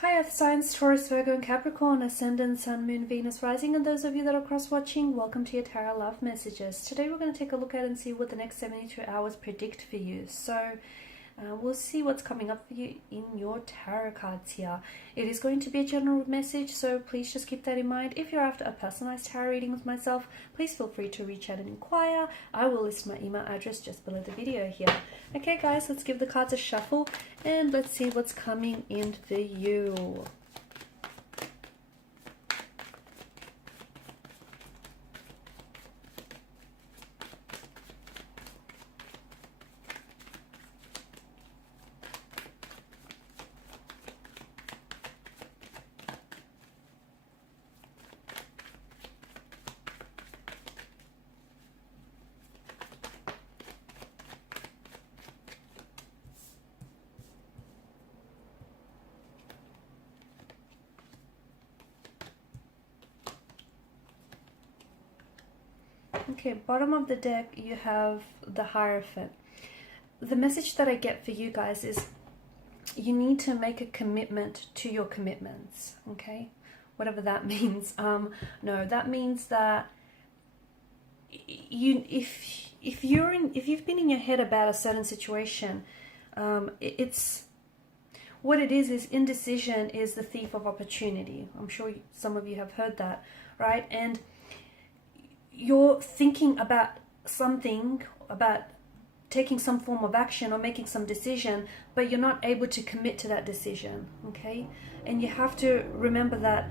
Hi Earth Signs, Taurus, Virgo and Capricorn, Ascendant, Sun, Moon, Venus, Rising, and those of you that are cross-watching, welcome to your Tarot Love Messages. Today we're going to take a look at and see what the next 72 hours predict for you. So we'll see what's coming up for you in your tarot cards here. It is going to be a general message, so please just keep that in mind. If you're after a personalized tarot reading with myself, please feel free to reach out and inquire. I will list my email address just below the video here. Okay guys, let's give the cards a shuffle and let's see what's coming in for you. Okay, bottom of the deck you have the Hierophant. The message that I get for you guys is you need to make a commitment to your commitments, okay? Whatever that means. No, that means that if you've been in your head about a certain situation, what it is indecision is the thief of opportunity. I'm sure some of you have heard that, right? And you're thinking about something, about taking some form of action or making some decision, but you're not able to commit to that decision, okay? And you have to remember that.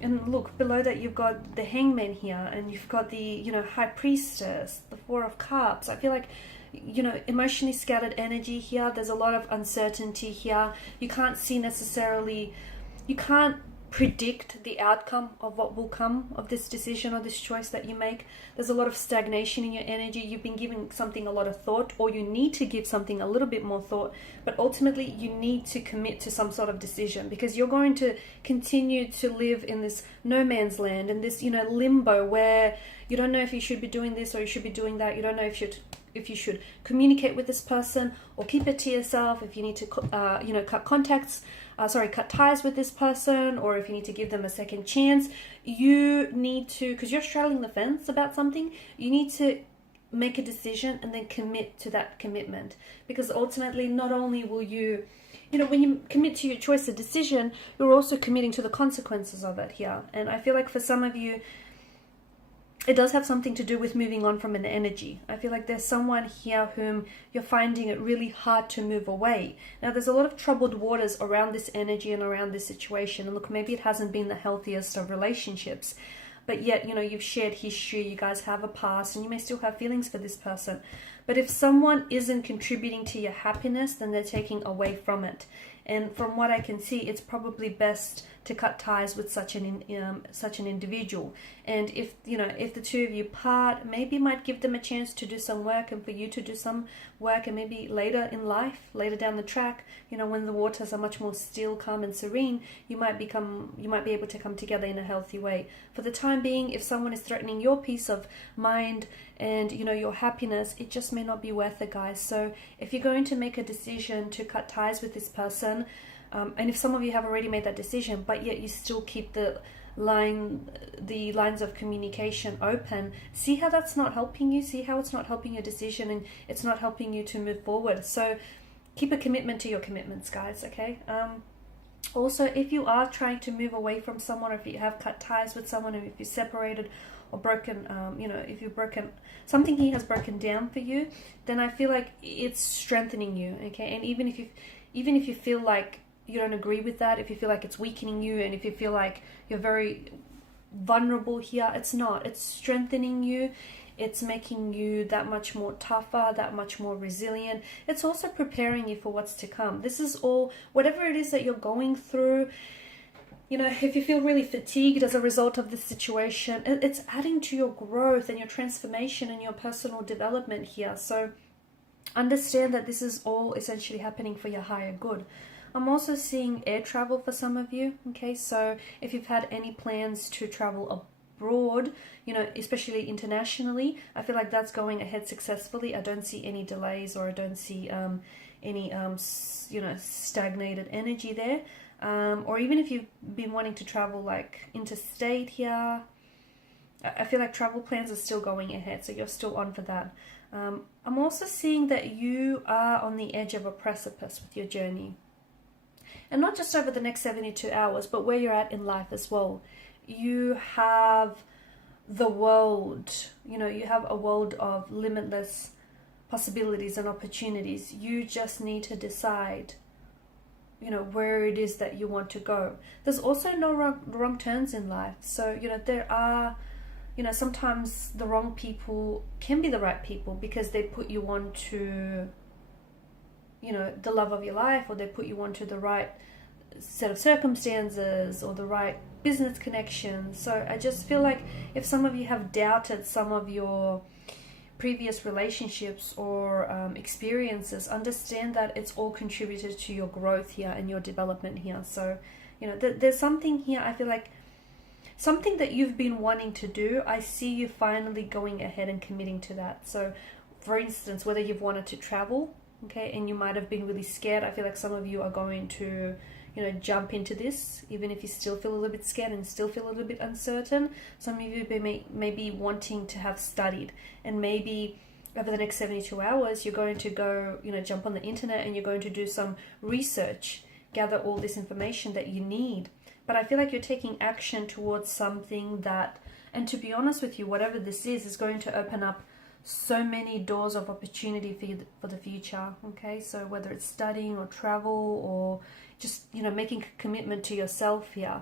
And look, below that you've got the Hangman here, and you've got the, High Priestess, the Four of Cups. I feel like, emotionally scattered energy here. There's a lot of uncertainty here. You can't see necessarily, you can't predict the outcome of what will come of this decision or this choice that you make. There's a lot of stagnation in your energy. You've been giving something a lot of thought, or you need to give something a little bit more thought, but ultimately you need to commit to some sort of decision, because you're going to continue to live in this no man's land, in this limbo where you don't know if you should be doing this or you should be doing that. You don't know if you should communicate with this person or keep it to yourself, if you need to cut ties with this person, or if you need to give them a second chance. You need to, because you're straddling the fence about something, you need to make a decision and then commit to that commitment, because ultimately not only will you, when you commit to your choice or decision, you're also committing to the consequences of it here. And I feel like for some of you, it does have something to do with moving on from an energy. I feel like there's someone here whom you're finding it really hard to move away. Now, there's a lot of troubled waters around this energy and around this situation. And look, maybe it hasn't been the healthiest of relationships, but yet, you've shared history, you guys have a past, and you may still have feelings for this person. But if someone isn't contributing to your happiness, then they're taking away from it. And from what I can see, it's probably best to cut ties with such an individual. And if the two of you part, maybe you might give them a chance to do some work, and for you to do some work, and maybe later in life, later down the track, when the waters are much more still, calm and serene, you might be able to come together in a healthy way. For the time being, if someone is threatening your peace of mind and your happiness, it just may not be worth it, guys. So if you're going to make a decision to cut ties with this person, and if some of you have already made that decision, but yet you still keep the lines of communication open, see how that's not helping you, see how it's not helping your decision, and it's not helping you to move forward. So keep a commitment to your commitments, guys, okay? Also, if you are trying to move away from someone, or if you have cut ties with someone, or if you're separated or broken, if you've broken, something he has broken down for you, then I feel like it's strengthening you, okay? And even if you feel like you don't agree with that, if you feel like it's weakening you, and if you feel like you're very vulnerable here, it's not. It's strengthening you. It's making you that much more tougher, that much more resilient. It's also preparing you for what's to come. This is all, whatever it is that you're going through, if you feel really fatigued as a result of this situation, it's adding to your growth and your transformation and your personal development here. So understand that this is all essentially happening for your higher good. I'm also seeing air travel for some of you, okay? So if you've had any plans to travel abroad, especially internationally, I feel like that's going ahead successfully. I don't see any delays, or I don't see any stagnated energy there. or even if you've been wanting to travel like interstate here, I feel like travel plans are still going ahead, so you're still on for that. I'm also seeing that you are on the edge of a precipice with your journey. And not just over the next 72 hours, but where you're at in life as well. You have the world, you have a world of limitless possibilities and opportunities. You just need to decide, where it is that you want to go. There's also no wrong turns in life. So, there are, sometimes the wrong people can be the right people because they put you on to, the love of your life, or they put you onto the right set of circumstances or the right business connections. So I just feel like if some of you have doubted some of your previous relationships or experiences, understand that it's all contributed to your growth here and your development here. So, there's something here, I feel like something that you've been wanting to do, I see you finally going ahead and committing to that. So, for instance, whether you've wanted to travel, okay, and you might have been really scared, I feel like some of you are going to jump into this, even if you still feel a little bit scared and still feel a little bit uncertain. Some of you may be wanting to have studied, and maybe over the next 72 hours, you're going to go, jump on the internet and you're going to do some research, gather all this information that you need. But I feel like you're taking action towards something that, and to be honest with you, whatever this is going to open up so many doors of opportunity for you for the future. Okay, so whether it's studying or travel or just making a commitment to yourself here,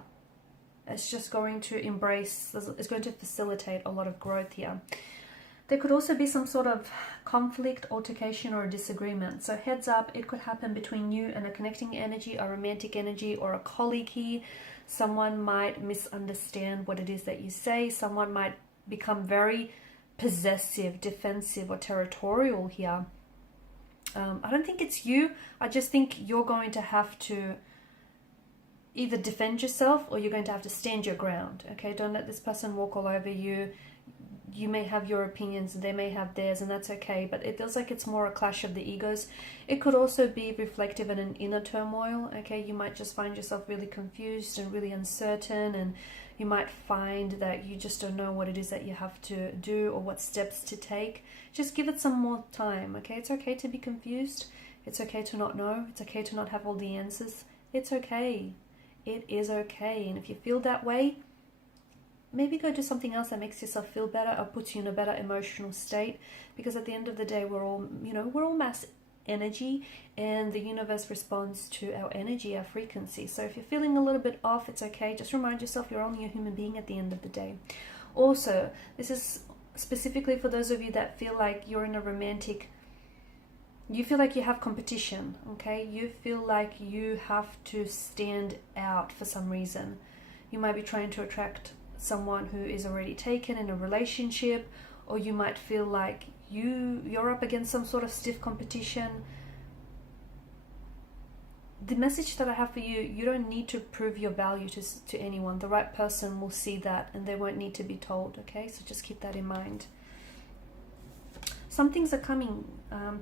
it's just going to it's going to facilitate a lot of growth here. There could also be some sort of conflict, altercation, or a disagreement. So heads up, it could happen between you and a connecting energy, a romantic energy, or a colleague here. Someone might misunderstand what it is that you say. Someone might become very possessive, defensive, or territorial here. I don't think it's you. I just think you're going to have to either defend yourself or you're going to have to stand your ground. Okay, don't let this person walk all over you. You may have your opinions, they may have theirs, and that's okay, but it feels like it's more a clash of the egos. It could also be reflective in an inner turmoil. Okay, you might just find yourself really confused and really uncertain, and you might find that you just don't know what it is that you have to do or what steps to take. Just give it some more time. Okay, it's okay to be confused. It's okay to not know. It's okay to not have all the answers. It's okay. It is okay. And if you feel that way, maybe go do something else that makes yourself feel better or puts you in a better emotional state, because at the end of the day, we're all mass energy, and the universe responds to our energy, our frequency. So if you're feeling a little bit off, it's okay. Just remind yourself you're only a human being at the end of the day. Also, this is specifically for those of you that feel like you're in a romantic, you feel like you have competition, okay? You feel like you have to stand out for some reason. You might be trying to attract someone who is already taken in a relationship, or you might feel like you're up against some sort of stiff competition. The message that I have for you, you don't need to prove your value to anyone. The right person will see that and they won't need to be told, okay? So just keep that in mind. Some things are coming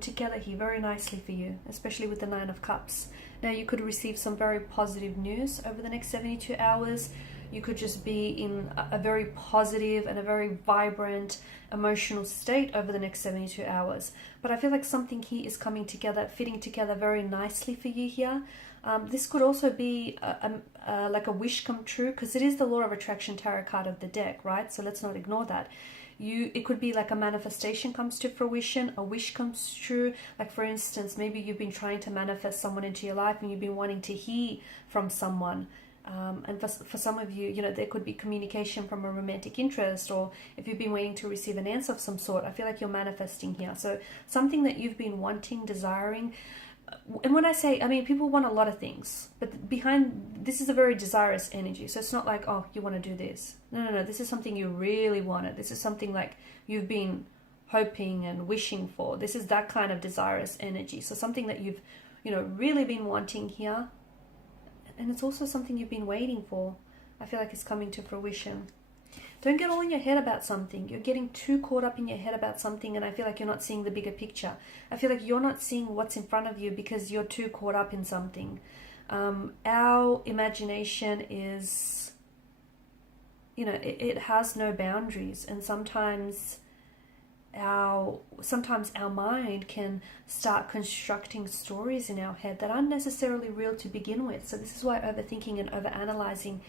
together here very nicely for you, especially with the 9 of Cups. Now you could receive some very positive news over the next 72 hours. You could just be in a very positive and a very vibrant emotional state over the next 72 hours. But I feel like something here is coming together, fitting together very nicely for you here. This could also be like a wish come true, because it is the Law of Attraction tarot card of the deck, right? So let's not ignore that. It could be like a manifestation comes to fruition, a wish comes true. Like for instance, maybe you've been trying to manifest someone into your life and you've been wanting to hear from someone. And for some of you, there could be communication from a romantic interest, or if you've been waiting to receive an answer of some sort, I feel like you're manifesting here. So something that you've been wanting, desiring. And when I say, people want a lot of things, but behind this is a very desirous energy. So it's not like, oh, you want to do this. No. This is something you really wanted. This is something like you've been hoping and wishing for. This is that kind of desirous energy. So something that you've, really been wanting here. And it's also something you've been waiting for. I feel like it's coming to fruition. Don't get all in your head about something. You're getting too caught up in your head about something, and I feel like you're not seeing the bigger picture. I feel like you're not seeing what's in front of you because you're too caught up in something. Our imagination is, you know, it has no boundaries, and sometimes our mind can start constructing stories in our head that aren't necessarily real to begin with. So this is why overthinking and overanalyzing,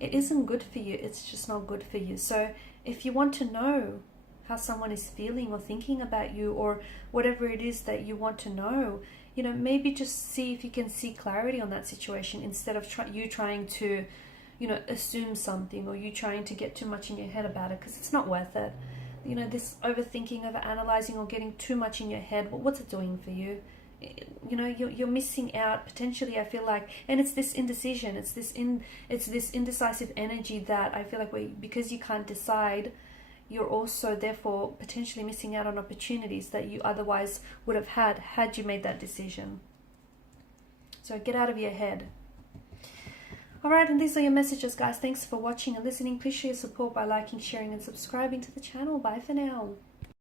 it isn't good for you. It's just not good for you. So if you want to know how someone is feeling or thinking about you, or whatever it is that you want to know, you know, maybe just see if you can see clarity on that situation, instead of you trying to, you know, assume something, or you trying to get too much in your head about it, because it's not worth it. You know, this overthinking, overanalyzing, or getting too much in your head, what's it doing for you? You know, you're missing out potentially, I feel like. And it's this indecision, it's this indecisive energy that I feel like because you can't decide, you're also therefore potentially missing out on opportunities that you otherwise would have had you made that decision. So get out of your head. Alright, and these are your messages, guys. Thanks for watching and listening. Please show your support by liking, sharing, and subscribing to the channel. Bye for now.